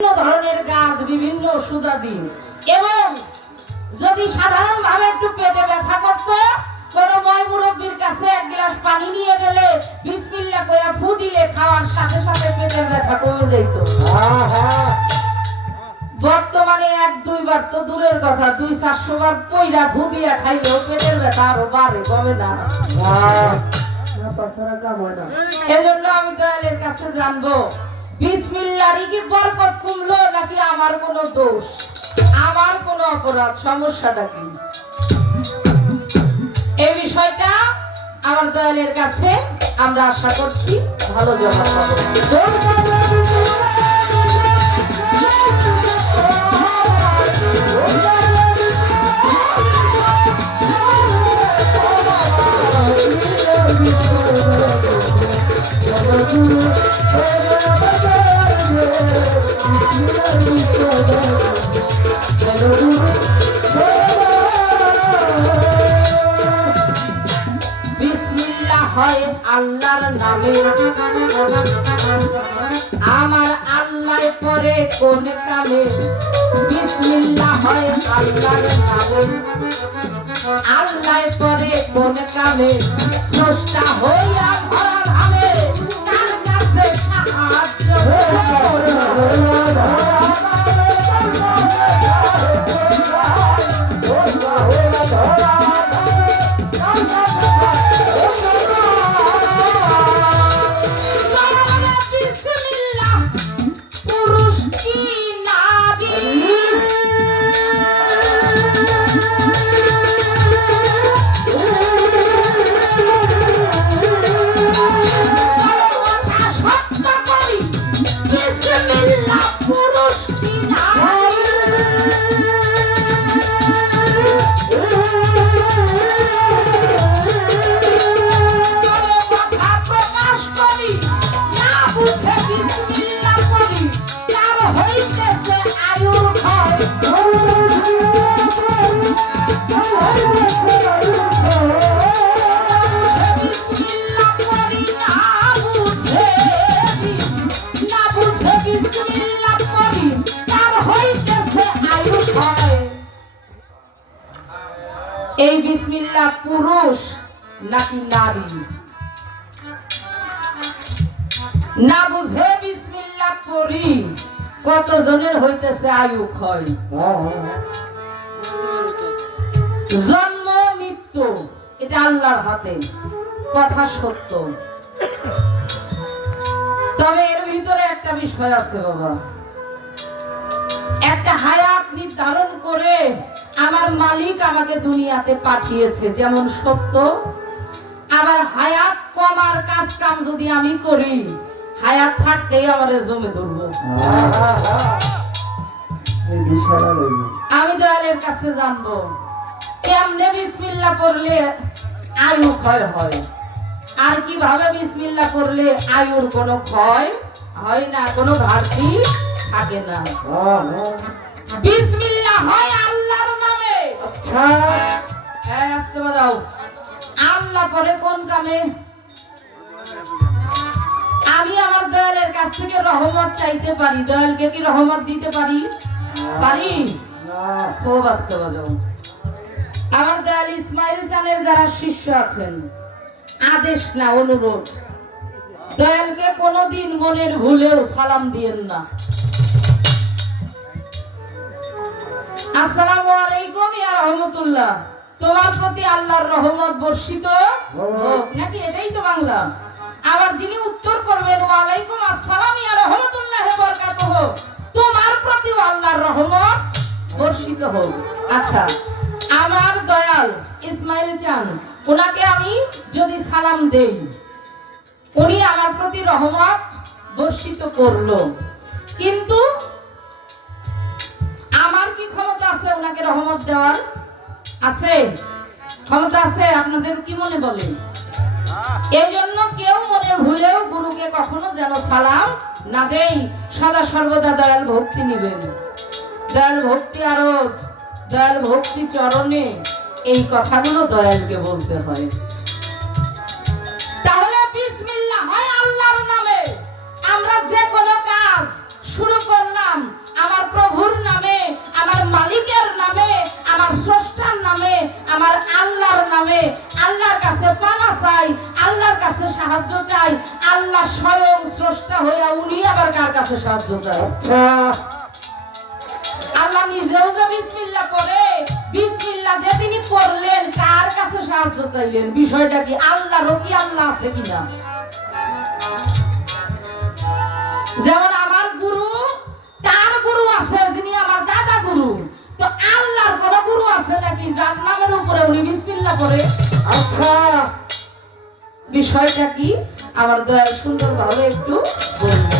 বিভিন্ন ধরনের গাছ বিভিন্ন ওষুধাদি এবং যদি সাধারণ ভাবে একটু পেটে ব্যথা করতো কোন ময় মুরব্বীর কাছে এক গ্লাস পানি নিয়ে গেলে বিসমিল্লা কইয়া ফু দিলে খাওয়ার সাথে সাথে পেটের ব্যথা কমে যেত বর্তমানে এক দুইবার তো দূরের কথা দুই চারশো বার পইরা ফু দিয়া খাইলেও পেটের ব্যথা আরও বাড়ে কমে না। হ্যাঁ। না এজন্য আমি দয়ালের কাছে জানব বিসমিল্লারই কি বরকত কমলো? নাকি আমার কোনো দোষ? আমার কোনো অপরাধ, সমস্যাটা কি? এই বিষয়টা আমার দয়ালের কাছে আমরা আশা করছি ভালো পাবো। হয় আল্লাহর নামে। আমার আল্লাহ পরে কোন কামে? বিসমিল্লাহ হয় আল্লাহর নামে। আল্লাহ পরে কোন কামে? স্রষ্টা হইয়া ধরা ধামে এই বিসমিল্লাহ পুরুষ নাকি নারী? না বুঝে বিসমিল্লাহ করি কত জনের হইতেছে আয়ু ক্ষয়? জন্ম, মৃত্যু, এটা আল্লাহর হাতে, কথা সত্য। তবে এর ভিতরে একটা বিষয় আছে বাবা। একটা হায়াত নির্ধারণ করে আমার মালিক আমাকে দুনিয়াতে পাঠিয়েছে, যেমন সত্য। আবার হায়াত কমার কাজ কাম যদি আমি করি, হায়াত থাকতেই আমার জমে ধরবো। আমি দয়ালের কাছে জানব এমনি বিসমিল্লা করলে আয়ু ক্ষয় হয়? আর কীভাবে বিসমিল্লা করলে আয়ুর কোনো ক্ষয় হয় না, কোনো ঘাটতি থাকে না। হ্যাঁ হ্যাঁ হয় আল্লাহর নামে। হ্যাঁ হ্যাঁ আসতে বাজাও। আল্লাহ পরে কোন কামে? আমি আমার দয়ালের কাছ থেকে রহমত চাইতে পারি। দয়ালকে কি রহমত দিতে পারি? পারি। খুব আসতে বাজাও। আমার দয়াল ইসমাইল চানের যারা শিষ্য আছেন আদেশ না অনুরোধ। দয়ালকে কোনোদিন মনের ভুলেও সালাম দিয়েন না। আসসালামু আলাইকুম ইয়া রহমতুল্লাহ। তোমার প্রতি আল্লাহর রহমত বর্ষিত নাকি এটাই তো বাংলা? আবার যিনি উত্তর করবেন ওয়ালাইকুম আসসালাম ইয়া রহমতুল্লাহ বরকাতুহ তোমার প্রতি আল্লাহর রহমত বর্ষিত হোক। আচ্ছা আমার দয়াল ইসমাইল চান ওনাকে আমি যদি সালাম দেই উনি আমার প্রতি রহমত বর্ষিত করল। কিন্তু রহমত দেওয়ার আছে? ক্ষমতা আছে? আপনাদের কি মনে বলে? এই জন্য কেউ মনে ভুলেও গুরুকে কখনো যেন সালাম না দেই। সদা সর্বদা দয়াল ভক্তি নিবেন। দয়াল ভক্তি আরও দয়াল ভক্তি চরণে এই কথাগুলো দয়ালকে বলতে হয়। চাই, আল্লাহর কাছে সাহায্য চাই, আল্লাহ স্বয়ং স্রষ্টা হইয়া উনি আবার কার কাছে সাহায্য আচ্ছা আল্লাহ নিজেও যে বিসমিল্লাহ করে, বিসমিল্লাহ যে তিনি পড়লেন কার কাছে সাহায্য চাইলেন? বিষয়টা কি আল্লাহরও কি আল্লাহ আছে কিনা? যেমন আমার গুরু তার গুরু আছে যিনি আমার দাদা গুরু তো আল্লাহর কোন গুরু যার উপরে উনি বিসমিল্লা করে আচ্ছা। বিষয়টা কি? আমার দয়া সুন্দরভাবে একটু বলব